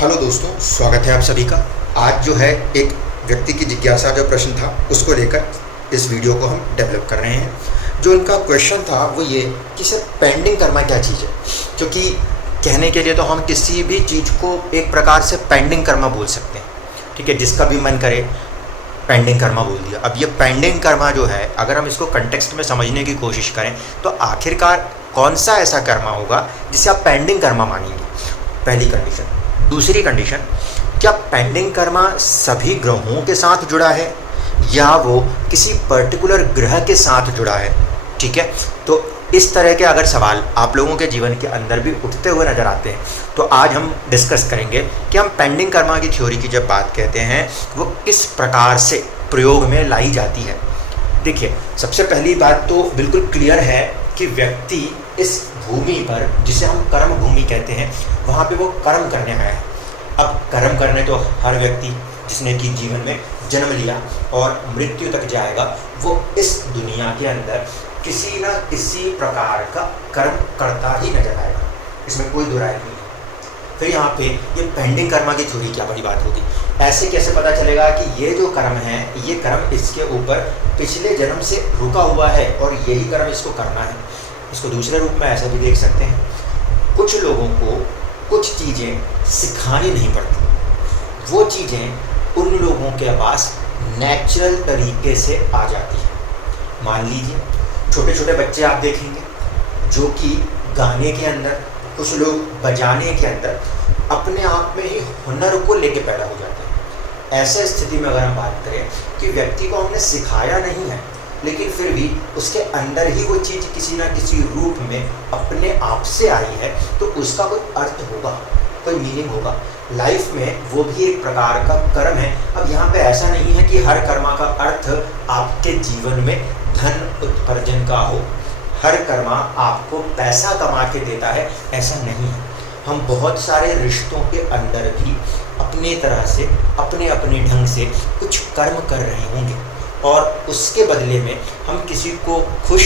Hello दोस्तों, स्वागत है आप सभी का। आज जो है एक व्यक्ति की जिज्ञासा जो प्रश्न था उसको लेकर इस वीडियो को हम डेवलप कर रहे हैं। जो इनका क्वेश्चन था वो ये कि सर पेंडिंग कर्मा क्या चीज़ है। क्योंकि कहने के लिए तो हम किसी भी चीज़ को एक प्रकार से पेंडिंग कर्मा बोल सकते हैं, ठीक है। जिसका भी मन करे पेंडिंग कर्मा बोल दिया। अब ये पेंडिंग कर्मा जो है, अगर हम इसको कंटेक्स्ट में समझने की कोशिश करें तो आखिरकार कौन सा ऐसा कर्मा होगा जिसे आप पेंडिंग कर्मा मानेंगे, पहली कंडीशन। दूसरी कंडीशन, क्या पेंडिंग कर्मा सभी ग्रहों के साथ जुड़ा है या वो किसी पर्टिकुलर ग्रह के साथ जुड़ा है, ठीक है। तो इस तरह के अगर सवाल आप लोगों के जीवन के अंदर भी उठते हुए नज़र आते हैं तो आज हम डिस्कस करेंगे कि हम पेंडिंग कर्मा की थ्योरी की जब बात कहते हैं वो किस प्रकार से प्रयोग में लाई जाती है। देखिए, सबसे पहली बात तो बिल्कुल क्लियर है कि व्यक्ति इस भूमि पर, जिसे हम कर्म भूमि कहते हैं, वहाँ पे वो कर्म करने आया है। अब कर्म करने तो हर व्यक्ति जिसने कि जीवन में जन्म लिया और मृत्यु तक जाएगा, वो इस दुनिया के अंदर किसी न किसी प्रकार का कर्म करता ही नजर आएगा, इसमें कोई दुराय नहीं है। फिर यहाँ पे ये पेंडिंग कर्मा की थ्योरी क्या बड़ी बात होगी। ऐसे कैसे पता चलेगा कि ये जो कर्म है, ये कर्म इसके ऊपर पिछले जन्म से रुका हुआ है और यही कर्म इसको करना है। इसको दूसरे रूप में ऐसा भी देख सकते हैं, कुछ लोगों को कुछ चीज़ें सिखानी नहीं पड़ती, वो चीज़ें उन लोगों के पास नेचुरल तरीके से आ जाती हैं। मान लीजिए छोटे छोटे बच्चे आप देखेंगे जो कि गाने के अंदर, कुछ लोग बजाने के अंदर अपने आप में ही हुनर को लेके पैदा हो जाते हैं। ऐसे स्थिति में अगर हम बात करें कि व्यक्ति को हमने सिखाया नहीं है लेकिन फिर भी उसके अंदर ही वो चीज़ किसी ना किसी रूप में अपने आप से आई है, तो उसका कोई अर्थ होगा, कोई मीनिंग होगा लाइफ में। वो भी एक प्रकार का कर्म है। अब यहाँ पे ऐसा नहीं है कि हर कर्मा का अर्थ आपके जीवन में धन उपार्जन का हो, हर कर्मा आपको पैसा कमा के देता है, ऐसा नहीं है। हम बहुत सारे रिश्तों के अंदर भी अपने तरह से, अपने अपने ढंग से कुछ कर्म कर रहे होंगे और उसके बदले में हम किसी को खुश,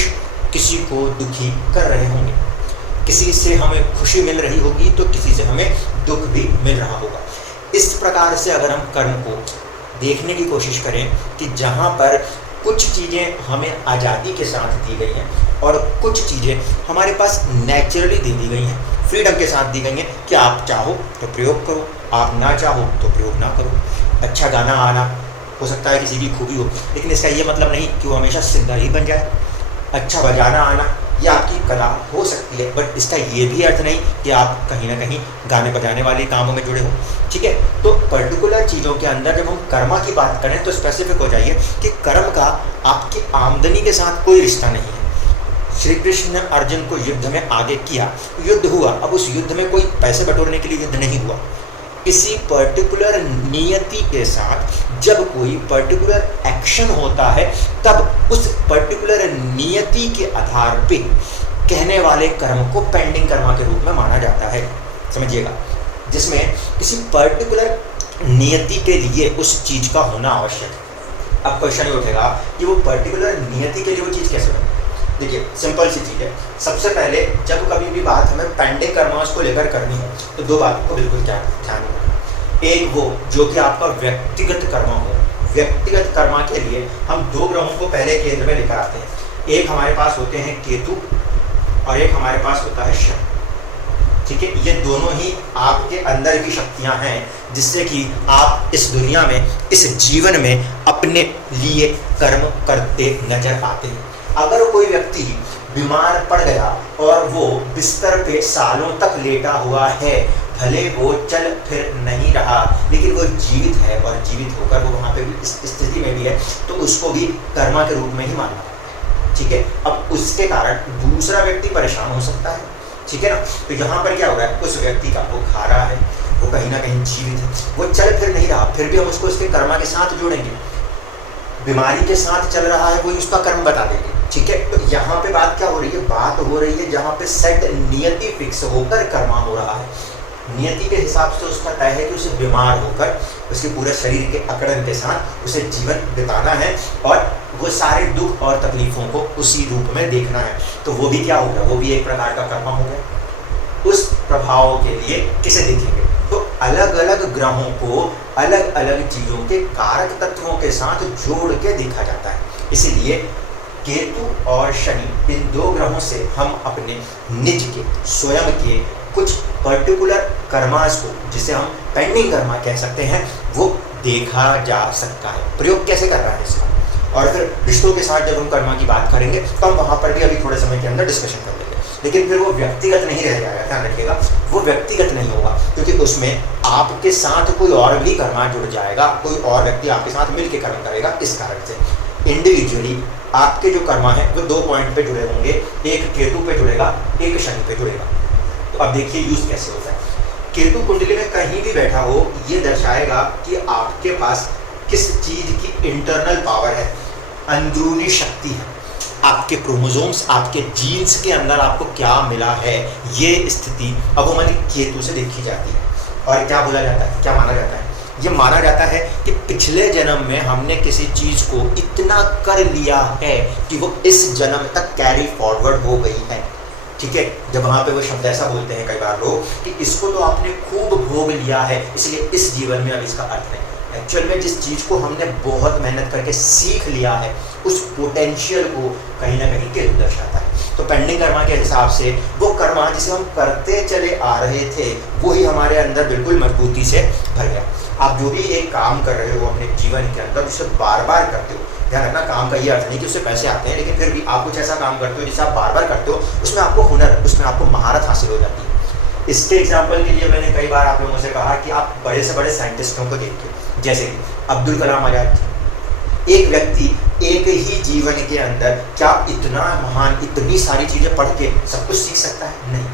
किसी को दुखी कर रहे होंगे। किसी से हमें खुशी मिल रही होगी तो किसी से हमें दुख भी मिल रहा होगा। इस प्रकार से अगर हम कर्म को देखने की कोशिश करें कि जहाँ पर कुछ चीज़ें हमें आज़ादी के साथ दी गई हैं और कुछ चीज़ें हमारे पास नेचुरली दे दी गई हैं, फ्रीडम के साथ दी गई हैं कि आप चाहो तो प्रयोग करो, आप ना चाहो तो प्रयोग ना करो। अच्छा गाना आना हो सकता है किसी की खूबी हो, लेकिन इसका ये मतलब नहीं कि वो हमेशा सिंगर ही बन जाए। अच्छा बजाना आना ये आपकी कला हो सकती है, बट इसका ये भी अर्थ नहीं कि आप कहीं ना कहीं गाने बजाने वाले कामों में जुड़े हो, ठीक है। तो पर्टिकुलर चीज़ों के अंदर जब हम कर्मा की बात करें तो स्पेसिफिक हो जाइए कि कर्म का आपकी आमदनी के साथ कोई रिश्ता नहीं है। श्री कृष्ण ने अर्जुन को युद्ध में आगे किया, युद्ध हुआ, अब उस युद्ध में कोई पैसे बटोरने के लिए युद्ध नहीं हुआ। किसी पर्टिकुलर नियति के साथ जब कोई पर्टिकुलर एक्शन होता है तब उस पर्टिकुलर नियति के आधार पे कहने वाले कर्म को पेंडिंग कर्मा के रूप में माना जाता है, समझिएगा। जिसमें किसी पर्टिकुलर नियति के लिए उस चीज़ का होना आवश्यक है। अब क्वेश्चन ये उठेगा कि वो पर्टिकुलर नियति के लिए वो चीज़ कैसे बने। देखिए, सिंपल सी चीज़ है। सबसे पहले जब कभी भी बात हमें पेंडिंग कर्मास को लेकर करनी है तो दो बातों को बिल्कुल ध्यान रखना। एक वो जो कि आपका व्यक्तिगत कर्मा हो। व्यक्तिगत कर्मा के लिए हम दो ग्रहों को पहले केंद्र में लेकर आते हैं। एक हमारे पास होते हैं केतु और एक हमारे पास होता है शनि, ठीक है। ये दोनों ही आपके अंदर की शक्तियाँ हैं जिससे कि आप इस दुनिया में, इस जीवन में अपने लिए कर्म करते नजर आते हैं। अगर कोई व्यक्ति बीमार पड़ गया और वो बिस्तर पे सालों तक लेटा हुआ है, भले वो चल फिर नहीं रहा लेकिन वो जीवित है और जीवित होकर वो वहाँ पे भी इस स्थिति में भी है, तो उसको भी कर्मा के रूप में ही मानना, ठीक है। अब उसके कारण दूसरा व्यक्ति परेशान हो सकता है, ठीक है ना। तो यहाँ पर क्या हो रहा है, उस व्यक्ति का वो खा रहा है, वो कहीं ना कहीं जीवित है, वो चल फिर नहीं रहा, फिर भी हम उसको उसके कर्मा के साथ जोड़ेंगे। बीमारी के साथ चल रहा है, वही उसका कर्म बता देंगे, ठीक है। तो यहाँ पे बात क्या हो रही है, बात हो रही है जहाँ पे सेट नियति फिक्स होकर कर्मा हो रहा है। नियति के हिसाब से उसका तय है कि उसे बीमार होकर उसके पूरे शरीर के अकड़न के साथ उसे जीवन बिताना है और वो सारे दुख और तकलीफों को उसी रूप में देखना है। तो वो भी क्या होगा, वो भी एक प्रकार का कर्मा हो गया। उस प्रभाव के लिए किसे देखेंगे, तो अलग अलग ग्रहों को अलग अलग चीज़ों के कारक तत्वों के साथ जोड़ के देखा जाता है। इसीलिए केतु और शनि, इन दो ग्रहों से हम अपने निज के, स्वयं के कुछ पर्टिकुलर कर्मास को, जिसे हम पेंडिंग कर्मा कह सकते हैं, वो देखा जा सकता है। प्रयोग कैसे कर रहा है इसका, और फिर रिश्तों के साथ जब हम कर्मा की बात करेंगे तो हम वहाँ पर भी अभी थोड़े समय के अंदर डिस्कशन कर लेंगे। लेकिन फिर वो व्यक्तिगत नहीं रह जाएगा, ध्यान रखिएगा, वो व्यक्तिगत नहीं होगा, क्योंकि उसमें आपके साथ कोई और भी कर्मा जुड़ जाएगा, कोई और व्यक्ति आपके साथ मिलकर कर्म करेगा। इस कारण से इंडिविजुअली आपके जो कर्मा है वो 2 पॉइंट पे जुड़े होंगे, एक केतु पे जुड़ेगा, एक शनि पे जुड़ेगा। तो अब देखिए यूज कैसे होता है। केतु कुंडली में कहीं भी बैठा हो, ये दर्शाएगा कि आपके पास किस चीज की इंटरनल पावर है, अंदरूनी शक्ति है, आपके क्रोमोसोम्स, आपके जीन्स के अंदर आपको क्या मिला है, ये स्थिति अब वो माने केतु से देखी जाती है। और क्या बोला जाता है, क्या माना जाता है, ये माना जाता है कि पिछले जन्म में हमने किसी चीज को इतना कर लिया है कि वो इस जन्म तक कैरी फॉरवर्ड हो गई है। ठीक है, जब वहाँ पे वो शब्द ऐसा बोलते हैं कई बार लोग कि इसको तो आपने खूब भोग लिया है, इसलिए इस जीवन में अब इसका अर्थ नहीं। एक्चुअल में जिस चीज़ को हमने बहुत मेहनत करके सीख लिया है, उस पोटेंशियल को कहीं ना कहीं केतु दर्शाता है। तो पेंडिंग कर्मा के हिसाब से वो कर्मा जिसे हम करते चले आ रहे थे, वो ही हमारे अंदर बिल्कुल मजबूती से भर गया। आप जो भी एक काम कर रहे हो अपने जीवन के अंदर, उसे बार बार करते हो, ध्यान रखना, काम का ये अर्थ नहीं कि उससे पैसे आते हैं, लेकिन फिर भी आप कुछ ऐसा काम करते हो जिसे आप बार बार करते हो, उसमें आपको हुनर, उसमें आपको महारत हासिल हो जाती है। इसके एग्जाम्पल के लिए मैंने कई बार आप लोगों से कहा कि आप बड़े से बड़े साइंटिस्टों को देखिए, जैसे कि अब्दुल कलाम आजाद, एक व्यक्ति एक ही जीवन के अंदर क्या इतना महान, इतनी सारी चीज़ें पढ़ के सब कुछ सीख सकता है? नहीं,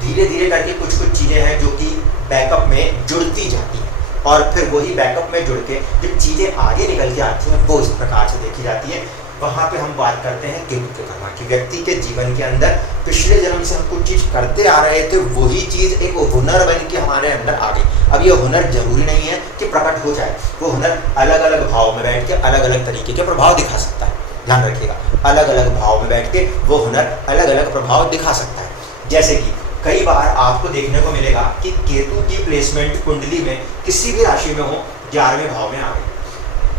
धीरे धीरे करके कुछ कुछ चीज़ें हैं जो कि बैकअप में जुड़ती जाती हैं, और फिर वही बैकअप में जुड़ के जो चीज़ें आगे निकल के आती हैं वो इस प्रकार से देखी जाती है। वहाँ पे हम बात करते हैं केतु के कर्मा की। व्यक्ति के जीवन के अंदर पिछले जन्म से हम कुछ चीज़ करते आ रहे थे, वही चीज़ एक हुनर बन के हमारे अंदर आ गई। अब ये हुनर जरूरी नहीं है कि प्रकट हो जाए, वो हुनर अलग अलग भाव में बैठ के अलग अलग तरीके के प्रभाव दिखा सकता है। ध्यान रखिएगा, अलग अलग भाव में बैठ के वो हुनर अलग अलग प्रभाव दिखा सकता है। जैसे कि कई बार आपको देखने को मिलेगा कि केतु की प्लेसमेंट कुंडली में किसी भी राशि में हो, 11वें भाव में आ गई।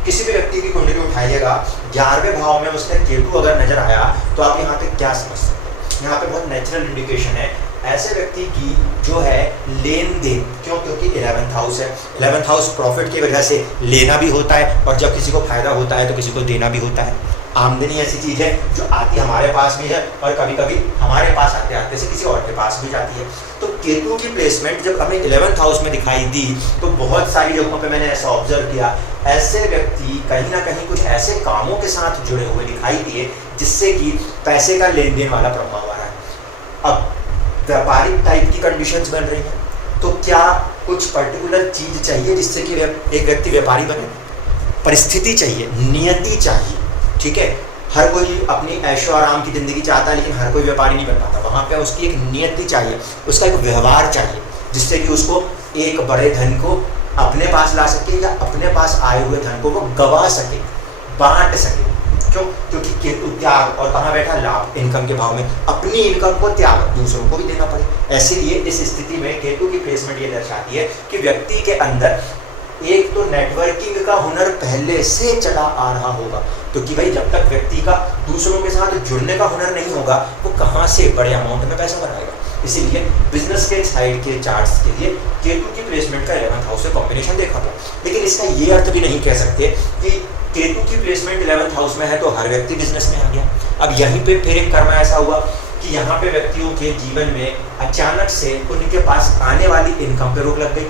किसी भी व्यक्ति की कुंडली उठाइएगा, 11वें भाव में उसका केतु अगर नजर आया तो आप यहाँ पे क्या समझ सकते हैं? यहाँ पे बहुत नेचुरल इंडिकेशन है ऐसे व्यक्ति की जो है लेन देन। क्यों? क्योंकि 11th हाउस है। 11th हाउस प्रॉफिट की वजह से लेना भी होता है, और जब किसी को फायदा होता है तो किसी को देना भी होता है। आमदनी ऐसी चीज़ है जो आती हमारे पास भी है, और कभी कभी हमारे पास आते आते से किसी और के पास भी जाती है। तो केतु की प्लेसमेंट जब हमें 11th हाउस में दिखाई दी तो बहुत सारी जगहों पे मैंने ऐसा ऑब्जर्व किया, ऐसे व्यक्ति कहीं ना कहीं कुछ ऐसे कामों के साथ जुड़े हुए दिखाई दिए जिससे कि पैसे का लेन देन वाला प्रभाव आ रहा है। अब व्यापारिक टाइप की कंडीशंस बन रही हैं, तो क्या कुछ पर्टिकुलर चीज़ चाहिए जिससे कि एक व्यक्ति व्यापारी बने? परिस्थिति चाहिए, नियति चाहिए। ठीक है, हर कोई अपनी ऐशो आराम की ज़िंदगी चाहता है, लेकिन हर कोई व्यापारी नहीं बन पाता। वहाँ पे उसकी एक नियति चाहिए, उसका एक व्यवहार चाहिए, जिससे कि उसको एक बड़े धन को अपने पास ला सके, या अपने पास आए हुए धन को वो गवा सके, बांट सके। क्यों? क्योंकि केतु त्याग, और कहाँ बैठा? लाभ, इनकम के भाव में। अपनी इनकम को त्याग, दूसरों को भी देना पड़े। इसीलिए इस स्थिति में केतु की प्लेसमेंट ये दर्शाती है कि व्यक्ति के अंदर एक तो नेटवर्किंग का हुनर पहले से चला आ रहा होगा, क्योंकि भाई जब तक व्यक्ति का दूसरों के साथ जुड़ने का हुनर नहीं होगा, वो कहाँ से बड़े अमाउंट में पैसा बनाएगा। इसीलिए बिजनेस के साइड के चार्ट्स के लिए केतु की प्लेसमेंट का 11th हाउस से कॉम्बिनेशन देखा था। लेकिन इसका ये अर्थ भी नहीं कह सकते कि केतु की प्लेसमेंट 11th हाउस में है तो हर व्यक्ति बिजनेस में आ गया। अब यहीं पे फिर एक कर्म ऐसा हुआ कि यहाँ पे व्यक्तियों के जीवन में अचानक से उनके पास आने वाली इनकम पे रोक लग गई।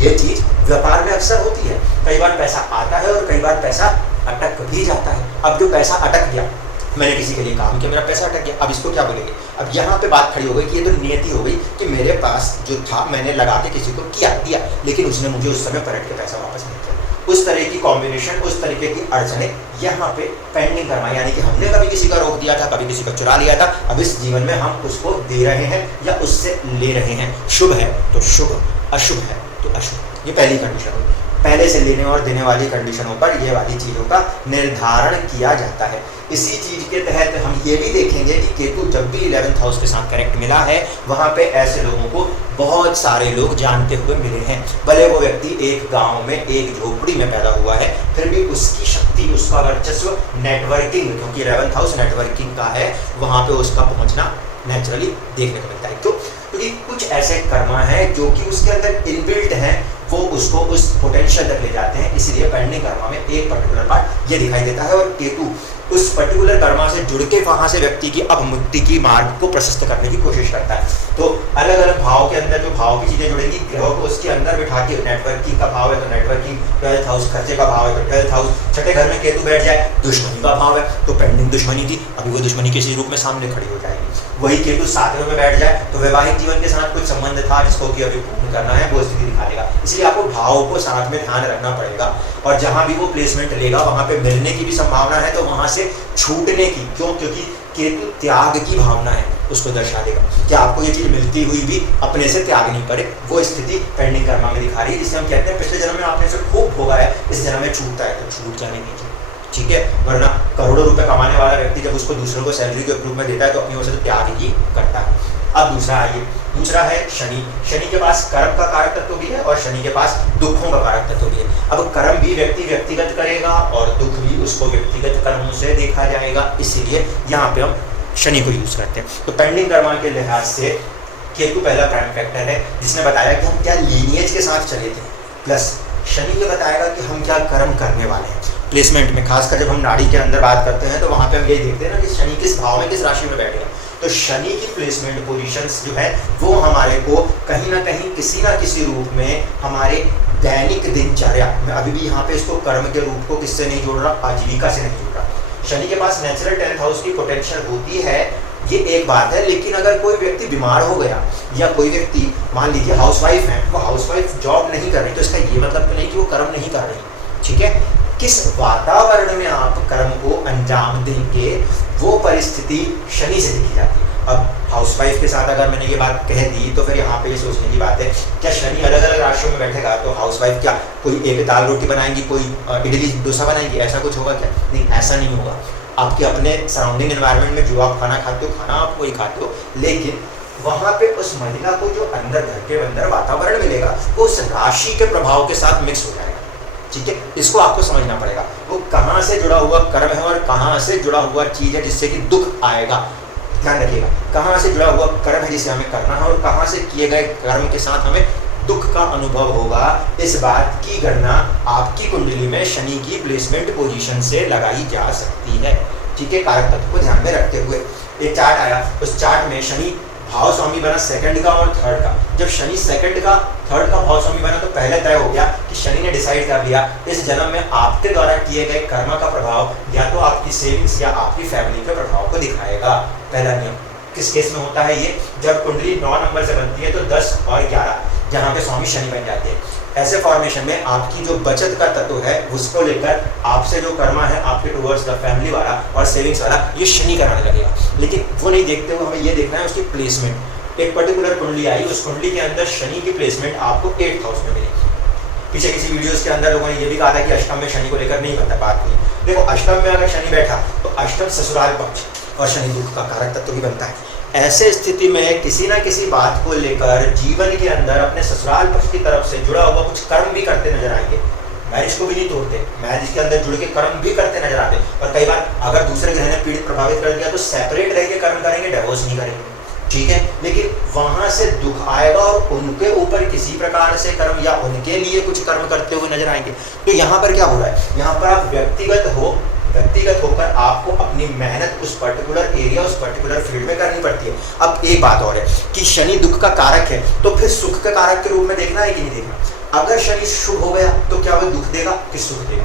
ये चीज़ व्यापार में अक्सर होती है, कई बार पैसा आता है और कई बार पैसा अटक भी जाता है। अब जो पैसा अटक गया, मैंने किसी के लिए काम किया, मेरा पैसा अटक गया, अब इसको क्या बोलेंगे? अब यहाँ पे बात खड़ी हो गई कि ये तो नियति हो गई कि मेरे पास जो था मैंने लगा के किसी को दिया, लेकिन उसने मुझे उस समय पलट के पैसा वापस नहीं किया। उस तरह की कॉम्बिनेशन, उस तरीके की अड़चने यहाँ पे पेंडिंग कर्मा, यानी कि हमने कभी किसी का रोक दिया था, कभी किसी को चुरा लिया था, अब इस जीवन में हम उसको दे रहे हैं या उससे ले रहे हैं। शुभ है तो शुभ, अशुभ है तो अशुभ। ये पहली कंडीशन होगी। पहले से लेने और देने वाली कंडीशनों पर ये वाली चीज़ों का निर्धारण किया जाता है। इसी चीज़ के तहत हम ये भी देखेंगे कि केतु जब भी 11th हाउस के साथ करेक्ट मिला है, वहाँ पे ऐसे लोगों को बहुत सारे लोग जानते हुए मिले हैं। भले वो व्यक्ति एक गांव में एक झोपड़ी में पैदा हुआ है, फिर भी उसकी शक्ति, उसका वर्चस्व नेटवर्किंग, क्योंकि 11th हाउस नेटवर्किंग का है, वहाँ पे उसका पहुँचना नेचुरली देखने को मिलता है। क्यों? क्योंकि कुछ ऐसे कर्मा हैं जो कि उसके अंदर इनबिल्ट हैं, वो उसको उस पोटेंशियल तक ले जाते हैं। इसीलिए पेंडिंग कर्मा में एक पर्टिकुलर पार्ट ये दिखाई देता है, और केतु उस पर्टिकुलर कर्मा से जुड़ के वहाँ से व्यक्ति की अवमुक्ति की मार्ग को प्रशस्त करने की कोशिश करता है। तो अलग अलग भाव के अंदर जो भाव की चीज़ें जुड़ेंगी, ग्रहों को उसके अंदर बिठा के, नेटवर्किंग का भाव है तो नेटवर्किंग, 12th हाउस खर्चे का भाव है तो 12th हाउस, छठे घर में केतु बैठ जाए, दुश्मनी का भाव है तो पेंडिंग दुश्मनी थी, अभी वो दुश्मनी किसी रूप में सामने खड़ी हो जाएगी। वही केतु 7वें में बैठ जाए तो वैवाहिक जीवन के साथ कुछ संबंध था जिसको कि अभी पूर्ण करना है, वो स्थिति दिखा देगा। इसलिए आपको भाव को साथ में ध्यान रखना पड़ेगा, और जहाँ भी वो प्लेसमेंट लेगा वहाँ पे मिलने की भी संभावना है, तो वहाँ से छूटने की, क्यों? क्योंकि केतु त्याग की भावना है, उसको दर्शा देगा कि आपको ये चीज़ मिलती हुई भी अपने से त्याग नहीं पड़े। वो स्थिति पेंडिंग कर्मा में दिखा रही है, जिससे हम कहते हैं पिछले जन्म में आपने से खूब भोगा है, इस जन्म में छूटता है तो छूट जाने दीजिए, ठीक है। वरना करोड़ों रुपए कमाने वाला व्यक्ति जब उसको दूसरों को सैलरी के रूप में देता है तो अपनी ओर से तो त्याग ही करता है। अब दूसरा आइए, दूसरा है शनि। शनि के पास कर्म का कारक तत्व भी है और शनि के पास दुखों का कारक तत्व भी है। अब कर्म भी व्यक्ति व्यक्तिगत करेगा और दुख भी उसको व्यक्तिगत कर्मों से देखा जाएगा, इसीलिए यहाँ पे हम शनि को यूज करते हैं। तो पेंडिंग कर्मा के लिहाज से केतु पहला प्राइम फैक्टर है, जिसने बताया कि हम क्या लीनिएज के साथ चले थे, प्लस शनि ये बताएगा कि हम क्या कर्म करने वाले हैं। प्लेसमेंट में खासकर जब हम नाड़ी के अंदर बात करते हैं तो वहाँ पे हम यही देखते हैं ना कि शनि किस भाव में, किस राशि में बैठेगा। तो शनि की प्लेसमेंट पोजीशंस जो है वो हमारे को कहीं ना कहीं किसी ना किसी रूप में हमारे दैनिक दिनचर्या, मैं अभी भी यहाँ पे इसको कर्म के रूप को किससे नहीं जोड़ रहा, आजीविका से नहीं जोड़ रहा। शनि के पास नेचुरल 10th हाउस की पोटेंशियल होती है, ये एक बात है, लेकिन अगर कोई व्यक्ति बीमार हो गया या कोई व्यक्ति मान लीजिए हाउसवाइफ है, वो हाउसवाइफ जॉब नहीं कर रही, तो इसका ये मतलब तो नहीं कि वो कर्म नहीं कर रही, ठीक है। किस वातावरण में आप कर्म को अंजाम देंगे वो परिस्थिति शनि से देखी जाती है। अब हाउसवाइफ के साथ अगर मैंने ये बात कह दी तो फिर यहाँ पे ये सोचने की बात है, क्या शनि अलग अलग राशियों में बैठेगा तो हाउसवाइफ क्या कोई एक दाल रोटी बनाएंगी, कोई इडली डोसा बनाएंगी, ऐसा कुछ होगा क्या? नहीं, ऐसा नहीं होगा। आपके अपने सराउंडिंग एनवायरनमेंट में जो आप खाना खाते हो, खाना आप वही खाते हो, लेकिन वहाँ पे उस महिला को जो अंदर घर के अंदर वातावरण मिलेगा वो उस राशि के प्रभाव के साथ मिक्स हो जाएगा, ठीक है। इसको आपको समझना पड़ेगा, वो कहाँ से जुड़ा हुआ कर्म है और कहाँ से जुड़ा हुआ चीज़ है जिससे कि दुख आएगा। ध्यान रखिएगा, कहाँ से जुड़ा हुआ कर्म है जिसे हमें करना है और कहाँ से किए गए कर्म के साथ हमें दुख का अनुभव होगा। इस बात की गणना आपकी कुंडली में शनि की प्लेसमेंट पोजीशन से लगाई जा सकती है, ठीक है। कारक तत्व को ध्यान में रखते हुए एक चार्ट आया, उस चार्ट में शनि भाव स्वामी बना सेकंड का और थर्ड का। जब शनि सेकंड का थर्ड का भाव स्वामी बना तो पहले तय हो गया कि शनि ने डिसाइड कर लिया इस जन्म में आपके द्वारा किए गए कर्म का प्रभाव या तो आपकी सेविंग्स या आपकी फैमिली के प्रभाव को दिखाएगा। पहला नियम किस केस में होता है ये, जब कुंडली 9 नंबर से बनती है तो 10 और 11 जहाँ पे स्वामी शनि बन जाते हैं। ऐसे फॉर्मेशन में आपकी जो बचत का तत्व है उसको लेकर आपसे जो कर्मा है आपके टूवर्ड्स द फैमिली वाला और सेविंग्स वाला, ये शनि कराने लगेगा। लेकिन वो नहीं देखते हुए हमें ये देखना है उसकी प्लेसमेंट। एक पर्टिकुलर कुंडली आई, उस कुंडली के अंदर शनि की प्लेसमेंट आपको 8th हाउस में मिलेगी। पीछे किसी वीडियोस के अंदर लोगों ने ये भी कहा था कि अष्टम में शनि को लेकर नहीं बनता, बात नहीं। देखो, अष्टम में अगर शनि बैठा तो अष्टम ससुराल पक्ष और शनि दुख का कारक तत्व भी बनता है। ऐसे स्थिति में किसी ना किसी बात को लेकर जीवन के अंदर अपने ससुराल पक्ष की तरफ से जुड़ा हुआ कुछ कर्म भी करते नजर आएंगे। मैरिज को भी नहीं तोड़ते, मैरिज के अंदर जुड़ के कर्म भी करते नजर आते। और कई बार अगर दूसरे ग्रह ने पीड़ित प्रभावित कर दिया तो सेपरेट रह के कर्म करेंगे, डिवोर्स नहीं करेंगे, ठीक है। लेकिन वहां से दुख आएगा और उनके ऊपर किसी प्रकार से कर्म या उनके लिए कुछ कर्म करते हुए नजर आएंगे। तो यहाँ पर क्या हो रहा है, यहाँ पर आप व्यक्तिगत होकर आपको अपनी मेहनत उस पर्टिकुलर एरिया, उस पर्टिकुलर फील्ड में करनी पड़ती है। अब एक बात और है कि शनि दुख का कारक है, तो फिर सुख के कारक के रूप में देखना है कि नहीं देखना। अगर शनि शुभ हो गया तो क्या वह दुख देगा कि सुख देगा?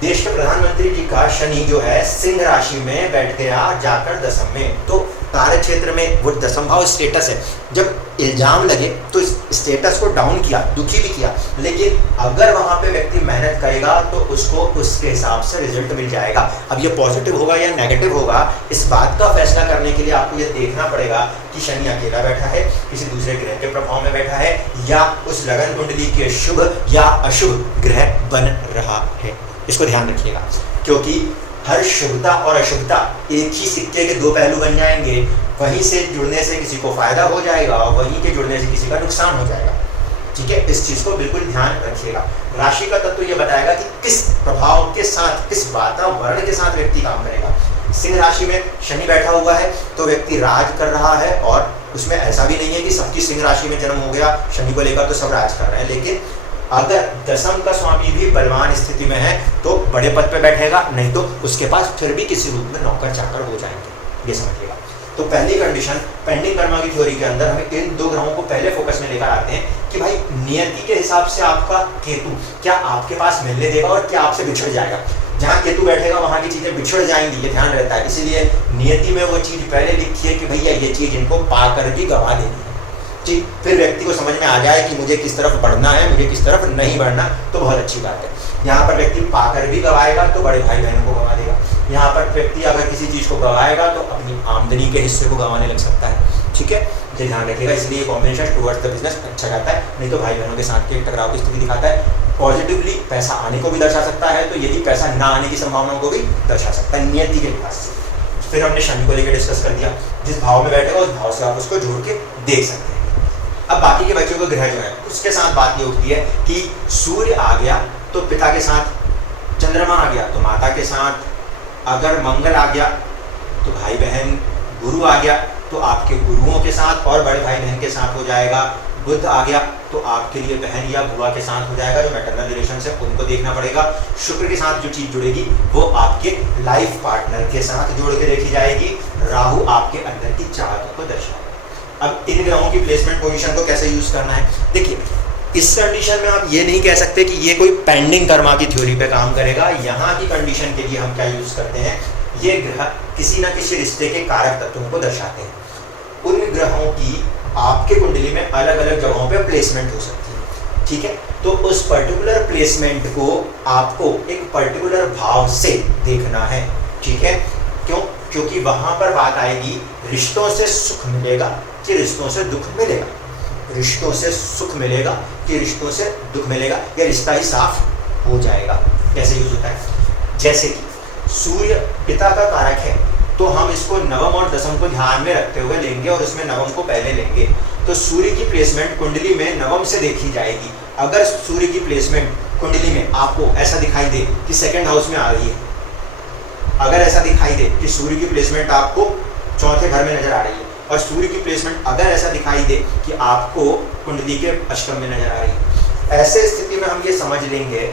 देश के प्रधानमंत्री जी का शनि जो है सिंह राशि में बैठ गया जाकर दशम में, तो कार्य क्षेत्र में वो दशम भाव स्टेटस है। जब इल्जाम लगे तो इस स्टेटस को डाउन किया, दुखी भी किया, लेकिन अगर वहां पे व्यक्ति मेहनत करेगा तो उसको उसके हिसाब से रिजल्ट मिल जाएगा। अब ये पॉजिटिव होगा या नेगेटिव होगा, इस बात का फैसला करने के लिए आपको ये देखना पड़ेगा कि शनि अकेला बैठा है, किसी दूसरे ग्रह के प्रभाव में बैठा है, या उस लगन कुंडली के शुभ या अशुभ ग्रह बन रहा है। इसको ध्यान रखिएगा, क्योंकि हर शुभता और अशुभता एक ही सिक्के के दो पहलू बन जाएंगे। वहीं से जुड़ने से किसी को फायदा हो जाएगा और वहीं के जुड़ने से किसी का नुकसान हो जाएगा। ठीक है, इस चीज को बिल्कुल ध्यान रखिएगा। राशि का तत्व ये बताएगा कि किस प्रभाव के साथ, किस वातावरण के साथ व्यक्ति काम करेगा। सिंह राशि में शनि बैठा हुआ है तो व्यक्ति राज कर रहा है, और उसमें ऐसा भी नहीं है कि सबकी सिंह राशि में जन्म हो गया शनि को लेकर तो सब राज कर रहे हैं। लेकिन अगर दशम का स्वामी भी बलवान स्थिति में है तो बड़े पद पे बैठेगा, नहीं तो उसके पास फिर भी किसी रूप में नौकर चाकर हो जाएंगे, ये समझिएगा। तो पहली कंडीशन पेंडिंग कर्मा की थ्योरी के अंदर हमें इन दो ग्रहों को पहले फोकस में लेकर आते हैं कि भाई नियति के हिसाब से आपका केतु क्या आपके पास मिलने देगा और क्या आपसे बिछड़ जाएगा। जहाँ केतु बैठेगा वहाँ की चीजें बिछड़ जाएंगी, ये ध्यान रहता है। इसीलिए नियति में वो चीज पहले लिखी है कि भैया ये चीज इनको पाकर भी गवा देनी है। ठीक, फिर व्यक्ति को समझ में आ जाए कि मुझे किस तरफ बढ़ना है, मुझे किस तरफ नहीं बढ़ना, तो बहुत अच्छी बात है। यहाँ पर व्यक्ति पाकर भी गवाएगा तो बड़े भाई बहनों को गवा देगा। यहाँ पर व्यक्ति अगर किसी चीज को गवाएगा तो अपनी आमदनी के हिस्से को गंवाने लग सकता है। ठीक है, ये ध्यान रखिएगा। इसलिए कॉम्बिनेशन टुवर्ड्स द बिजनेस अच्छा जाता है, नहीं तो भाई बहनों के साथ के टकराव की स्थिति दिखाता है। पॉजिटिवली पैसा आने को भी दर्शा सकता है, तो यदि पैसा ना आने की संभावनाओं को भी दर्शा सकता है नियति के लिहाज से। फिर हमने शनि को लेकर डिस्कस कर दिया, जिस भाव में बैठेगा उस भाव से आप उसको जोड़ के देख सकते हैं। अब बाकी के बच्चों को ग्रह जो है उसके साथ बात ये उठती है कि सूर्य आ गया तो पिता के साथ, चंद्रमा आ गया तो माता के साथ, अगर मंगल आ गया तो भाई बहन, गुरु आ गया तो आपके गुरुओं के साथ और बड़े भाई बहन के साथ हो जाएगा, बुध आ गया तो आपके लिए बहन या बुआ के साथ हो जाएगा, जो मैटरनल रिलेशन है उनको देखना पड़ेगा। शुक्र के साथ जो चीज जुड़ेगी वो आपके लाइफ पार्टनर के साथ जोड़ के देखी जाएगी। राहु आपके अंदर की चाहतों को दर्शाएगा। अब इन ग्रहों की प्लेसमेंट पोजीशन को कैसे यूज करना है, देखिए इस कंडीशन में आप ये नहीं कह सकते कि ये कोई पेंडिंग कर्मा की थ्योरी पे काम करेगा। यहाँ की कंडीशन के लिए हम क्या यूज करते हैं, ये ग्रह किसी ना किसी रिश्ते के कारक तत्वों को दर्शाते हैं। उन ग्रहों की आपके कुंडली में अलग अलग जगहों पे प्लेसमेंट हो सकती है। ठीक है, तो उस पर्टिकुलर प्लेसमेंट को आपको एक पर्टिकुलर भाव से देखना है। ठीक है, क्यों? क्योंकि वहां पर बात आएगी रिश्तों से सुख मिलेगा कि रिश्तों से दुख मिलेगा, रिश्तों से सुख मिलेगा कि रिश्तों से दुख मिलेगा, या रिश्ता ही साफ हो जाएगा। कैसे यूज होता है, जैसे कि सूर्य पिता का कारक है तो हम इसको नवम और दसम को ध्यान में रखते हुए लेंगे और उसमें नवम को पहले लेंगे। तो सूर्य की प्लेसमेंट कुंडली में नवम से देखी जाएगी। अगर सूर्य की प्लेसमेंट कुंडली में आपको ऐसा दिखाई दे कि सेकंड हाउस में आ रही है, अगर ऐसा दिखाई दे कि सूर्य की प्लेसमेंट आपको चौथे घर में नजर आ रही है, और सूर्य की प्लेसमेंट अगर ऐसा दिखाई दे कि आपको कुंडली के अष्टम में नजर आ रही है, ऐसे स्थिति में हम ये समझ लेंगे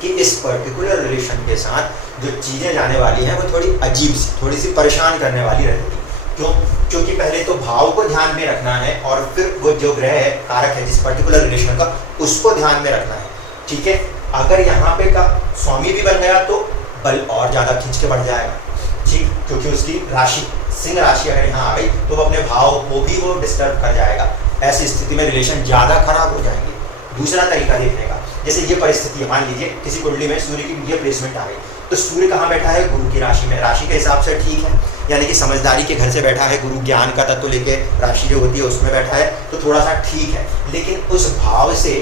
कि इस पर्टिकुलर रिलेशन के साथ जो चीज़ें जाने वाली हैं वो थोड़ी अजीब सी, थोड़ी सी परेशान करने वाली रहेगी। क्यों? क्योंकि पहले तो भाव को ध्यान में रखना है और फिर वो जो ग्रह है, कारक है जिस पर्टिकुलर रिलेशन का, उसको ध्यान में रखना है। ठीक है, अगर यहाँ पे का स्वामी भी बन गया तो बल और ज़्यादा खींच के बढ़ जाएगा। ठीक, क्योंकि उसकी राशि सिंह राशि अगर यहाँ आ गई तो वो अपने भाव को भी वो डिस्टर्ब कर जाएगा। ऐसी स्थिति में रिलेशन ज़्यादा खराब हो जाएंगे। दूसरा तरीका देखने का, जैसे ये परिस्थिति है, मान लीजिए किसी कुंडली में सूर्य की ये प्लेसमेंट आ गई, तो सूर्य कहाँ बैठा है, गुरु की राशि में। राशि के हिसाब से ठीक है, यानी कि समझदारी के घर से बैठा है, गुरु ज्ञान का तत्व लेके राशि जो होती है उसमें बैठा है, तो थोड़ा सा ठीक है। लेकिन उस भाव से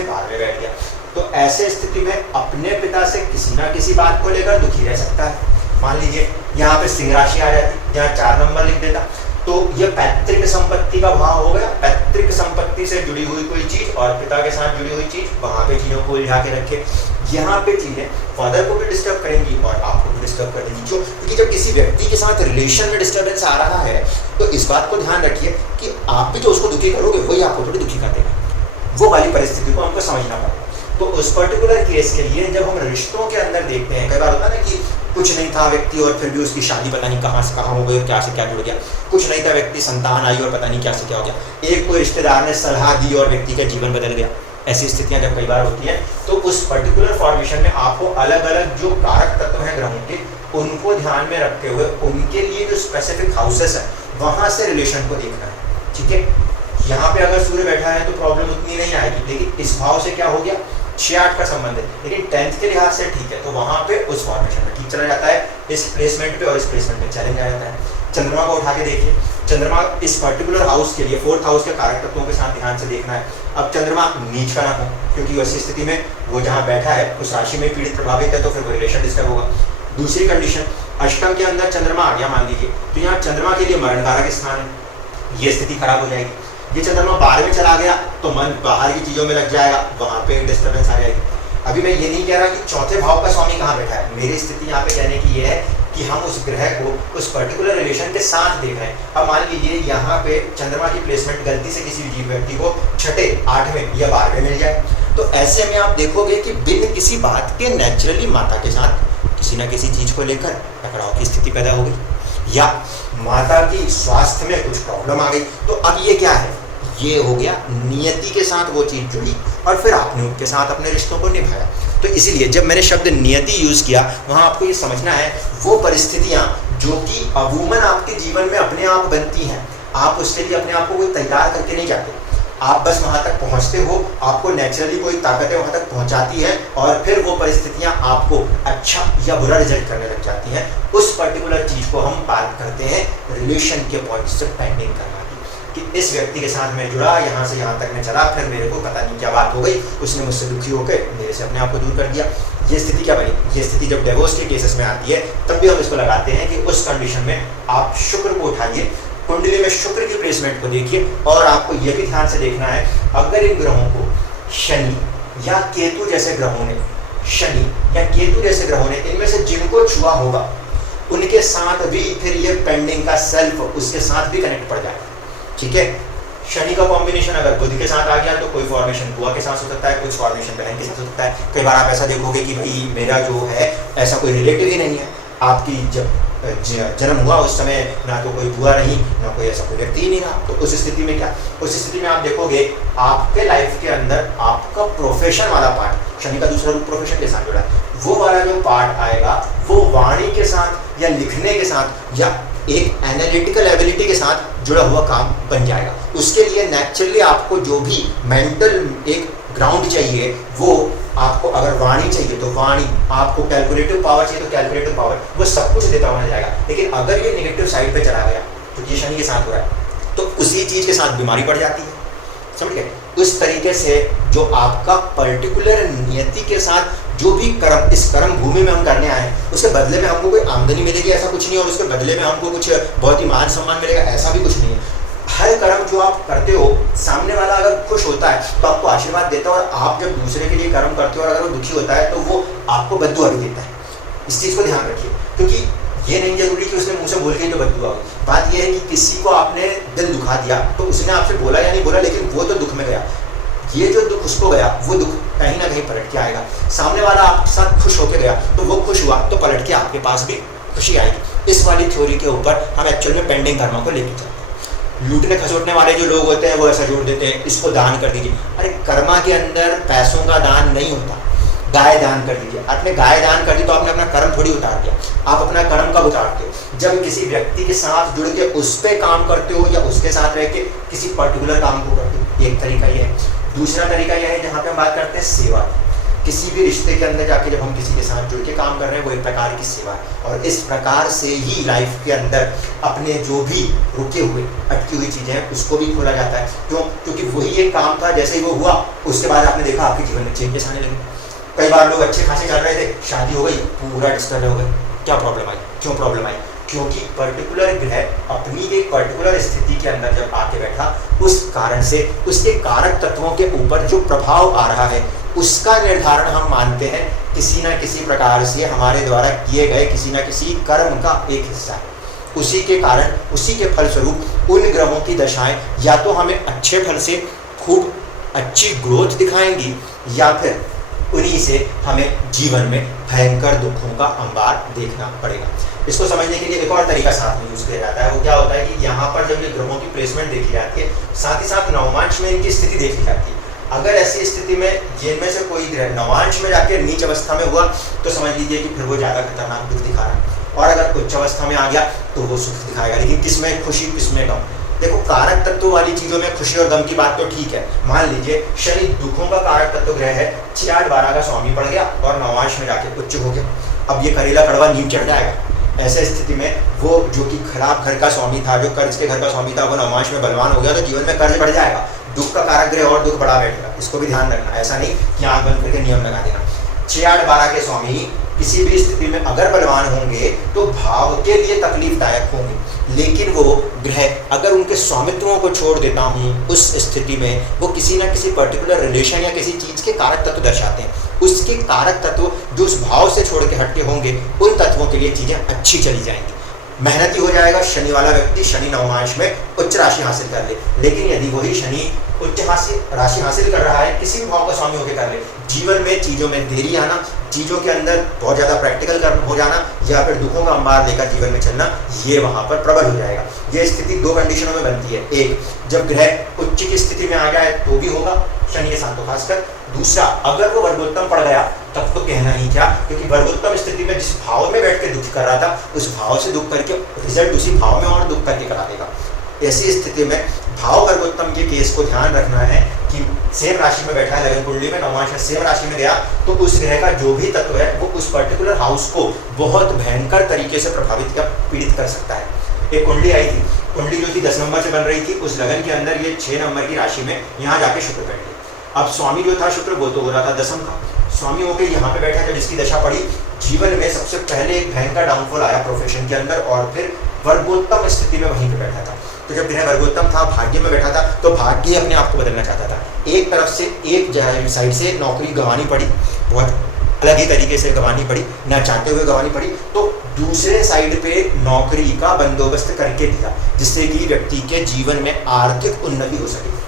बाहर में बैठ गया तो ऐसे स्थिति में अपने पिता से किसी ना किसी बात को लेकर दुखी रह सकता है। मान लीजिए यहाँ पे सिंह राशि आ जाती, यहाँ 4 नंबर लिख देता, तो ये पैतृक संपत्ति का भाव हो गया। पैतृक संपत्ति से जुड़ी हुई कोई चीज और पिता के साथ जुड़ी हुई चीज, वहां पे चीजों को उलझा के रखे। यहाँ पे चीजें फादर को भी डिस्टर्ब करेंगी और आपको भी डिस्टर्ब कर देंगी। क्यों? क्योंकि जब किसी व्यक्ति के साथ रिलेशन में डिस्टर्बेंस आ रहा है तो इस बात को ध्यान रखिए कि आप भी जो उसको दुखी करोगे वही आपको थोड़ी दुखी कर देगा। वो वाली परिस्थिति को हमको समझना पड़ेगा। तो उस पर्टिकुलर केस के लिए जब हम रिश्तों के अंदर देखते हैं, कई बार होता है ना कि कुछ नहीं था व्यक्ति और फिर भी उसकी शादी पता नहीं कहाँ से कहाँ हो गई और क्या से क्या जुड़ गया। कुछ नहीं था व्यक्ति, संतान आई और पता नहीं क्या से क्या हो गया। एक कोई रिश्तेदार ने सलाह दी और व्यक्ति का जीवन बदल गया। ऐसी स्थितियां जब कई बार होती हैं तो उस पर्टिकुलर फॉर्मेशन में आपको अलग अलग जो कारक तत्व हैं ग्रहों के, उनको ध्यान में रखते हुए उनके लिए जो स्पेसिफिक हाउसेस है वहाँ से रिलेशन को देखना है। ठीक है, यहाँ पे अगर सूर्य बैठा है तो प्रॉब्लम उतनी नहीं आएगी, लेकिन इस भाव से क्या हो गया, 6-8 का संबंध है, लेकिन 10th के लिहाज से ठीक है, तो वहाँ पे उस फॉर्मेशन में ठीक चला जाता है। इस प्लेसमेंट पे और इस प्लेसमेंट में चैलेंज आ जाता है। चंद्रमा को उठा के देखिए, चंद्रमा इस पर्टिकुलर हाउस के लिए 4th हाउस के कारक तत्वों के साथ ध्यान से देखना है। अब चंद्रमा नीच का ना हो, क्योंकि वैसी स्थिति में वो जहाँ बैठा है उस राशि में पीड़ित प्रभावित है तो फिर वो रिलेशन डिस्टर्ब होगा। दूसरी कंडीशन, अष्टम के अंदर चंद्रमा आ गया मान लीजिए, तो यहाँ चंद्रमा के लिए मरण कारक स्थान है, ये स्थिति खराब हो जाएगी। ये चंद्रमा 12 में चला गया तो मन बाहर की चीजों में लग जाएगा, वहां पे डिस्टर्बेंस आ जाएगी। अभी मैं ये नहीं कह रहा कि चौथे भाव का स्वामी कहाँ बैठा है, मेरी स्थिति यहाँ पे कहने की ये है कि हम उस ग्रह को उस पर्टिकुलर रिलेशन के साथ देख रहे हैं। अब मान लीजिए यहाँ पे चंद्रमा की प्लेसमेंट गलती से किसी जीव व्यक्ति को छठे, 8वें या 12वें मिल जाए, तो ऐसे में आप देखोगे कि बिन किसी बात के नेचुरली माता के साथ किसी न किसी चीज को लेकर टकराव की स्थिति पैदा हो गई, या माता की स्वास्थ्य में कुछ प्रॉब्लम आ गई। तो अब ये क्या है, ये हो गया नियति के साथ वो चीज जुड़ी और फिर आपने उनके साथ अपने रिश्तों को निभाया। तो इसीलिए जब मैंने शब्द नियति यूज किया, वहां आपको ये समझना है वो परिस्थितियां जो कि अमूमन आपके जीवन में अपने आप बनती हैं, आप उसके लिए अपने आप को कोई तैयार करके नहीं जाते, आप बस वहां तक पहुंचते हो, आपको नेचुरली कोई ताकतें वहां तक पहुंचाती है और फिर वो परिस्थितियां आपको अच्छा या बुरा रिजल्ट करने लग जाती हैं। उस पर्टिकुलर चीज को हम बात करते हैं रिलेशन के पॉइंट से पेंडिंग करना की, कि इस व्यक्ति के साथ मैं जुड़ा, यहाँ से यहाँ तक मैं चला, फिर मेरे को पता नहीं क्या बात हो गई, उसने मुझसे दुखी होकर मेरे से अपने आप को दूर कर दिया। ये स्थिति क्या बनी, ये स्थिति जब डिवोर्स के केसेस में आती है तब भी हम इसको लगाते हैं कि उस कंडीशन में आप शुक्र को उठाइए, कुंडली में शुक्र की प्लेसमेंट को देखिए, और आपको यह भी ध्यान से देखना है अगर इन ग्रहों को शनि या केतु जैसे ग्रहों ने, शनि या केतु जैसे ग्रहों ने इनमें से जिनको छुआ होगा उनके साथ भी फिर ये पेंडिंग का सेल्फ उसके साथ भी कनेक्ट पड़ जाएगा। ठीक है, शनि का कॉम्बिनेशन अगर बुध के साथ आ गया तो कोई फॉर्मेशन बुआ के साथ हो सकता है, कुछ फॉर्मेशन बहन के साथ हो सकता है। कई बार आप ऐसा देखोगे कि भाई मेरा जो है ऐसा कोई रिलेटिव ही नहीं है, आपकी जब जन्म हुआ उस समय ना तो कोई बुआ नहीं, ना कोई ऐसा कोई व्यक्ति ही नहीं रहा, तो उस स्थिति में क्या, उस स्थिति में आप देखोगे आपके लाइफ के अंदर आपका प्रोफेशन वाला पार्ट, शनि का दूसरा रूप प्रोफेशन के साथ जुड़ा है, वो वाला जो पार्ट आएगा वो वाणी के साथ या लिखने के साथ या एक एनालिटिकल एबिलिटी के साथ जुड़ा हुआ काम बन जाएगा। उसके लिए नेचुरली आपको जो भी मेंटल एक ग्राउंड चाहिए, वो आपको अगर वाणी चाहिए तो वाणी, आपको कैलकुलेटिव पावर चाहिए तो कैलकुलेटिव पावर, वो सब कुछ देता हुआ जाएगा। लेकिन अगर ये नेगेटिव साइड पे चला गया तो ये शनि के साथ हो रहा है, तो उसी चीज के साथ बीमारी पड़ जाती है, समझ गए। उस तरीके से जो आपका पर्टिकुलर नियति के साथ जो भी कर्म इस कर्म भूमि में हम करने आए उसके बदले में हमको कोई आमदनी मिलेगी ऐसा कुछ नहीं, और उसके बदले में हमको कुछ बहुत ही मान सम्मान मिलेगा ऐसा भी कुछ नहीं है। हर कर्म जो आप करते हो, सामने वाला अगर खुश होता है तो आपको आशीर्वाद देता है, और आप जब दूसरे के लिए कर्म करते हो और अगर वो दुखी होता है तो वो आपको बद्दुआ भी देता है। इस चीज़ को ध्यान रखिए, क्योंकि ये नहीं जरूरी कि उसने मुंह से बोल के जो बद्दुआ हो। बात यह है कि किसी को आपने दिल दुखा दिया तो उसने आपसे बोला या नहीं बोला, लेकिन वो तो दुख में गया, ये जो दुख उसको गया वो दुख कहीं ना कहीं पलट के आएगा। सामने वाला आपके साथ खुश होके गया तो वो खुश हुआ तो पलट के आपके पास भी खुशी आएगी। इस वाली थ्योरी के ऊपर हम एक्चुअल में पेंडिंग कर्मा को लेके चलते हैं। लूटने खसोटने वाले जो लोग होते हैं वो ऐसा जोड़ देते हैं, इसको दान कर दीजिए। अरे कर्मा के अंदर पैसों का दान नहीं होता, गाय दान कर दीजिए। आपने गाय दान कर दी तो आपने अपना कर्म थोड़ी उतार दिया। आप अपना कर्म कब उतारते हो, जब किसी व्यक्ति के साथ जुड़ के उस पर काम करते हो या उसके साथ रह के किसी पर्टिकुलर काम को करते हो। एक तरीका ये है। दूसरा तरीका यह है जहाँ पे हम बात करते हैं सेवा। किसी भी रिश्ते के अंदर जाके जब हम किसी के साथ जुड़ के काम कर रहे हैं वो एक प्रकार की सेवा है, और इस प्रकार से ही लाइफ के अंदर अपने जो भी रुके हुए अटकी हुई चीज़ें हैं उसको भी खोला जाता है। क्यों? क्योंकि वही एक काम था, जैसे ही वो हुआ उसके बाद आपने देखा आपके जीवन में चेंजेस आने लगे। कई बार लोग अच्छे खासे चल रहे थे, शादी हो गई, पूरा डिस्टर्ब हो गए। क्या प्रॉब्लम आई? क्यों प्रॉब्लम आई? क्योंकि पर्टिकुलर ग्रह अपनी एक पर्टिकुलर स्थिति के अंदर जब आके बैठा, उस कारण से उसके कारक तत्वों के ऊपर जो प्रभाव आ रहा है उसका निर्धारण हम मानते हैं किसी न किसी प्रकार से हमारे द्वारा किए गए किसी न किसी कर्म का एक हिस्सा है। उसी के कारण, उसी के फलस्वरूप उन ग्रहों की दशाएं या तो हमें अच्छे फल से खूब अच्छी ग्रोथ दिखाएंगी, या फिर उन्हीं से हमें जीवन में भयंकर दुखों का अंबार देखना पड़ेगा। इसको समझने के लिए एक और तरीका साथ में यूज किया जाता है। वो क्या होता है कि यहाँ पर जब ये ग्रहों की प्लेसमेंट देखी जाती है, साथ ही साथ नवमांश में इनकी स्थिति देखी जाती है। अगर ऐसी स्थिति में जिनमें से कोई ग्रह नवांश में जाकर नीच अवस्था में हुआ तो समझ लीजिए कि फिर वो ज़्यादा खतरनाक दुख दिखा रहा है, और अगर उच्च अवस्था में आ गया तो वो सुख दिखाएगा। लेकिन किसमें खुशी किसमें गम? देखो, कारक तत्व वाली चीज़ों में खुशी और गम की बात तो ठीक है। मान लीजिए शनि दुखों का कारक तत्व ग्रह है, 6-8-12 का स्वामी पड़ गया और नवांश में जाके उच्च हो गया। अब ये करेला कड़वा नीम चढ़ जाएगा। ऐसे स्थिति में वो जो कि खराब घर का स्वामी था, जो कर्ज के घर का स्वामी था, वो नवांश में बलवान हो गया तो जीवन में कर्ज बढ़ जाएगा। दुख का कारक ग्रह और दुख बढ़ा बैठेगा। इसको भी ध्यान रखना, ऐसा नहीं कि आंख बंद करके नियम लगा देना। 6-8-12 के स्वामी किसी भी स्थिति में अगर बलवान भाव के लिए तकलीफदायक होंगे। लेकिन वो ग्रह अगर उनके स्वामित्वों को छोड़ देता हूँ, उस स्थिति में वो किसी ना किसी पर्टिकुलर रिलेशन या किसी चीज़ के कारक तत्व दर्शाते हैं। उसके कारक तत्व जो उस भाव से छोड़ के हटके होंगे, उन तत्वों के लिए चीज़ें अच्छी चली जाएंगी। मेहनती हो जाएगा शनि वाला व्यक्ति, शनि नवमांश में उच्च राशि हासिल कर ले। लेकिन यदि वही शनि उच्च राशि हासिल कर रहा है, किसी भी भाव का स्वामी होकर कर ले, जीवन में चीज़ों में देरी आना, चीज़ों के अंदर बहुत ज़्यादा प्रैक्टिकल हो जाना, या फिर दुखों का अंबार लेकर जीवन में चलना, ये वहाँ पर प्रबल हो जाएगा। ये स्थिति दो कंडीशनों में बनती है। एक, जब ग्रह उच्च की स्थिति में आ जाए तो भी होगा, शनि के साथ तो खासकर। दूसरा, अगर वो वर्गोत्तम पड़ गया तब तो कहना ही क्या, क्योंकि वर्गोत्तम स्थिति में जिस भाव में बैठ के दुख कर रहा था, उस भाव से दुख करके रिजल्ट उसी भाव में और दुख करके करा देगा। ऐसी स्थिति में भाव वर्गोत्तम के केस को ध्यान रखना है कि सेम राशि में बैठा है, लगन कुंडली में नवमांश में सेम राशि में गया, तो उस ग्रह का जो भी तत्व है वो उस पर्टिकुलर हाउस को बहुत भयंकर तरीके से प्रभावित या पीड़ित कर सकता है। एक कुंडली आई थी, कुंडली जो थी 10 नंबर से बन रही थी, उस लगन के अंदर ये 6 नंबर की राशि में यहाँ जाके शुक्र बैठ गया। अब स्वामी जो था शुक्र, वो तो हो रहा था दशम का, स्वामी होकर यहाँ पे बैठा। जब इसकी दशा पड़ी, जीवन में सबसे पहले एक भयंकर डाउनफॉल आया प्रोफेशन के अंदर, और फिर वर्गोत्तम स्थिति में वहीं पे बैठा था। तो जब ग्रह वर्गोत्तम था, भाग्य में बैठा था, तो भाग्य अपने आप को बदलना चाहता था। एक तरफ से एक साइड से नौकरी गंवानी पड़ी, बहुत अलग ही तरीके से गंवानी पड़ी, ना चाहते हुए गंवानी पड़ी, तो दूसरे साइड पे नौकरी का बंदोबस्त करके दिया, जिससे कि व्यक्ति के जीवन में आर्थिक उन्नति हो सके।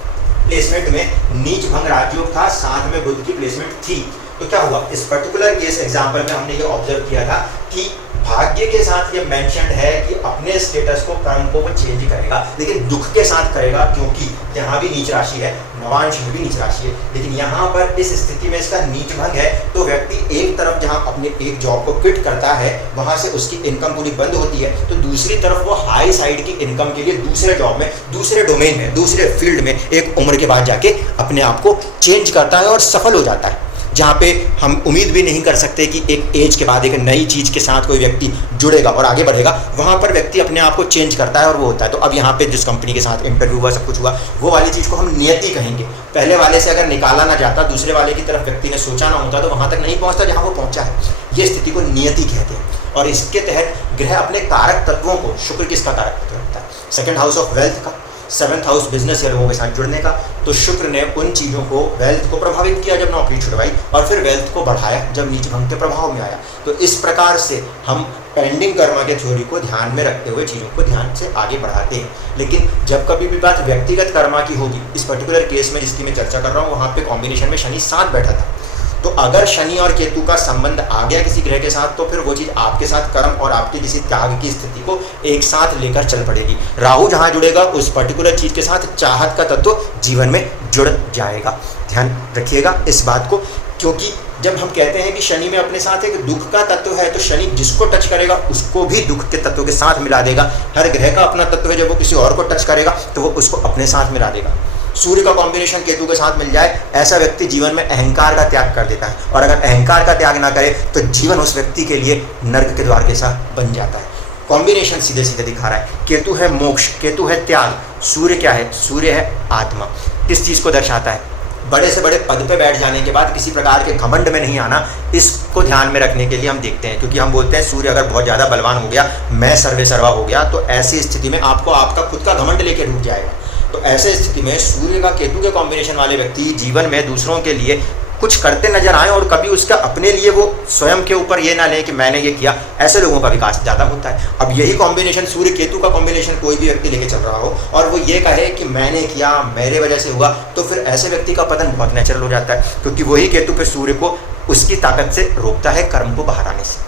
प्लेसमेंट में नीच भंग राजयोग था, साथ में बुध की प्लेसमेंट थी। तो क्या हुआ, इस पर्टिकुलर केस एग्जाम्पल में हमने ये ऑब्जर्व किया था कि भाग्य के साथ ये मेंशन्ड है कि अपने स्टेटस को, कर्म को वो चेंज करेगा, लेकिन दुख के साथ करेगा, क्योंकि यहाँ भी नीच राशि है, नवांश में भी नीच राशि है। लेकिन यहाँ पर इस स्थिति में इसका नीच भंग है, तो व्यक्ति एक तरफ जहाँ अपने एक जॉब को क्विट करता है, वहाँ से उसकी इनकम पूरी बंद होती है, तो दूसरी तरफ वो हाई साइड की इनकम के लिए दूसरे जॉब में, दूसरे डोमेन में, दूसरे फील्ड में एक उम्र के बाद जाके अपने आप को चेंज करता है और सफल हो जाता है। जहाँ पे हम उम्मीद भी नहीं कर सकते कि एक एज के बाद एक नई चीज़ के साथ कोई व्यक्ति जुड़ेगा और आगे बढ़ेगा, वहाँ पर व्यक्ति अपने आप को चेंज करता है और वो होता है। तो अब यहाँ पे जिस कंपनी के साथ इंटरव्यू हुआ, सब कुछ हुआ, वो वाली चीज़ को हम नियति कहेंगे। पहले वाले से अगर निकाला ना जाता, दूसरे वाले की तरफ व्यक्ति ने सोचा ना होता, तो वहाँ तक नहीं पहुँचता जहाँ वो पहुँचा है। ये स्थिति को नियति कहते हैं। और इसके तहत ग्रह अपने कारक तत्वों को, शुक्र किसका कारक तत्व रखता है? सेकंड हाउस ऑफ वेल्थ का, 7th हाउस बिजनेस या लोगों के साथ जुड़ने का। तो शुक्र ने उन चीज़ों को, वेल्थ को प्रभावित किया जब नौकरी छुड़वाई, और फिर वेल्थ को बढ़ाया जब नीच भंग के प्रभाव में आया। तो इस प्रकार से हम पेंडिंग कर्मा के थ्योरी को ध्यान में रखते हुए चीज़ों को ध्यान से आगे बढ़ाते हैं। लेकिन जब कभी भी बात व्यक्तिगत कर्मा की होगी, इस पर्टिकुलर केस में जिसकी मैं चर्चा कर रहा हूँ, वहाँ पे कॉम्बिनेशन में शनि साथ बैठा था। तो अगर शनि और केतु का संबंध आ गया किसी ग्रह के साथ, तो फिर वो चीज़ आपके साथ कर्म और आपके किसी त्याग की स्थिति को एक साथ लेकर चल पड़ेगी। राहु जहाँ जुड़ेगा, उस पर्टिकुलर चीज़ के साथ चाहत का तत्व जीवन में जुड़ जाएगा। ध्यान रखिएगा इस बात को, क्योंकि जब हम कहते हैं कि शनि में अपने साथ एक दुख का तत्व है, तो शनि जिसको टच करेगा उसको भी दुख के तत्व के साथ मिला देगा। हर ग्रह का अपना तत्व है, जब वो किसी और को टच करेगा तो वो उसको अपने साथ मिला देगा। सूर्य का कॉम्बिनेशन केतु के साथ मिल जाए, ऐसा व्यक्ति जीवन में अहंकार का त्याग कर देता है, और अगर अहंकार का त्याग ना करे तो जीवन उस व्यक्ति के लिए नर्क के द्वार जैसा बन जाता है। कॉम्बिनेशन सीधे सीधे दिखा रहा है। केतु है मोक्ष, केतु है त्याग, सूर्य क्या है? सूर्य है आत्मा। किस चीज़ को दर्शाता है? बड़े से बड़े पद पे बैठ जाने के बाद किसी प्रकार के घमंड में नहीं आना। इसको ध्यान में रखने के लिए हम देखते हैं, क्योंकि हम बोलते हैं सूर्य अगर बहुत ज़्यादा बलवान हो गया, मैं सर्वे सर्वा हो गया, तो ऐसी स्थिति में आपको आपका खुद का घमंड लेके डूब जाएगा। तो ऐसे स्थिति में सूर्य का केतु के कॉम्बिनेशन वाले व्यक्ति जीवन में दूसरों के लिए कुछ करते नजर आए, और कभी उसका अपने लिए वो स्वयं के ऊपर ये ना लें कि मैंने ये किया, ऐसे लोगों का विकास ज़्यादा होता है। अब यही कॉम्बिनेशन, सूर्य केतु का कॉम्बिनेशन कोई भी व्यक्ति लेके चल रहा हो और वो ये कहे कि मैंने किया, मेरे वजह से हुआ, तो फिर ऐसे व्यक्ति का पतन बहुत नेचुरल हो जाता है, क्योंकि वही केतु फिर सूर्य को उसकी ताकत से रोकता है कर्म को बाहर आने से।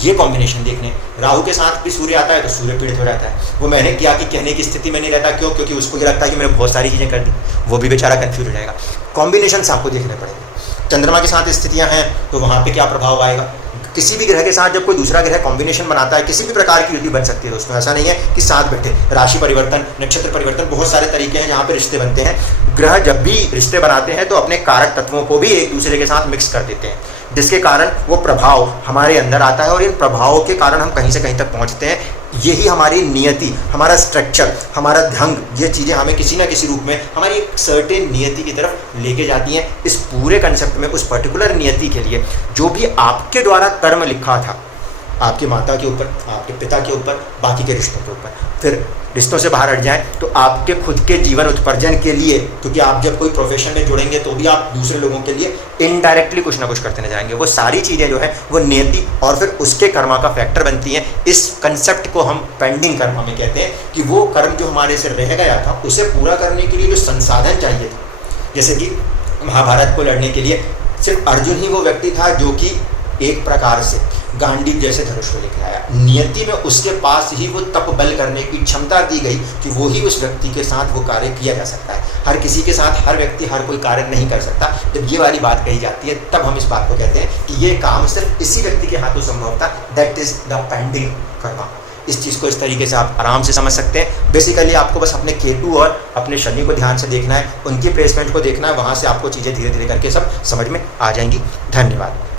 ये कॉम्बिनेशन देखने, राहु के साथ भी सूर्य आता है तो सूर्य पीड़ित हो जाता है। वो मैंने किया कि कहने की स्थिति में नहीं रहता। क्यों? क्योंकि उसको ये लगता है कि मैंने बहुत सारी चीज़ें कर दी, वो भी बेचारा कंफ्यूज हो जाएगा। कॉम्बिनेशन आपको देखने पड़ेंगे। चंद्रमा के साथ स्थितियां हैं तो वहाँ पे क्या प्रभाव आएगा। किसी भी ग्रह के साथ जब कोई दूसरा ग्रह कॉम्बिनेशन बनाता है, किसी भी प्रकार की युति बन सकती है दोस्तों। ऐसा नहीं है कि साथ बैठे, राशि परिवर्तन, नक्षत्र परिवर्तन, बहुत सारे तरीके हैं जहाँ पे रिश्ते बनते हैं। ग्रह जब भी रिश्ते बनाते हैं तो अपने कारक तत्वों को भी एक दूसरे के साथ मिक्स कर देते हैं, जिसके कारण वो प्रभाव हमारे अंदर आता है, और इन प्रभावों के कारण हम कहीं से कहीं तक पहुँचते हैं। यही हमारी नियति, हमारा स्ट्रक्चर, हमारा ढंग, ये चीज़ें हमें किसी ना किसी रूप में हमारी एक सर्टेन नियति की तरफ लेके जाती हैं। इस पूरे कंसेप्ट में उस पर्टिकुलर नियति के लिए जो भी आपके द्वारा कर्म लिखा था, आपकी माता के ऊपर, आपके पिता के ऊपर, बाकी के रिश्तों के ऊपर। फिर रिश्तों से बाहर हट जाएं तो आपके खुद के जीवन उत्पार्जन के लिए, क्योंकि आप जब कोई प्रोफेशन में जुड़ेंगे तो भी आप दूसरे लोगों के लिए इनडायरेक्टली कुछ ना कुछ करते न जाएंगे। वो सारी चीज़ें जो है वो नियति और फिर उसके कर्मा का फैक्टर बनती हैं। इस कंसेप्ट को हम पेंडिंग कर्मा में कहते हैं कि वो कर्म जो हमारे से रह गया था उसे पूरा करने के लिए जो संसाधन चाहिए थे, जैसे कि महाभारत को लड़ने के लिए सिर्फ अर्जुन ही वो व्यक्ति था जो कि एक प्रकार से गांडीव जैसे धनुष को लेकर आया। नियति में उसके पास ही वो तप बल करने की क्षमता दी गई कि वो ही उस व्यक्ति के साथ वो कार्य किया जा सकता है। हर किसी के साथ हर व्यक्ति हर कोई कार्य नहीं कर सकता। जब ये वाली बात कही जाती है तब हम इस बात को कहते हैं कि ये काम सिर्फ इसी व्यक्ति के हाथों संभव होता है। That is the pending Karma. इस चीज़ को इस तरीके से आप आराम से समझ सकते हैं। बेसिकली आपको बस अपने केतु और अपने शनि को ध्यान से देखना है, उनकी प्लेसमेंट को देखना है, वहाँ से आपको चीज़ें धीरे धीरे करके सब समझ में आ जाएंगी। धन्यवाद।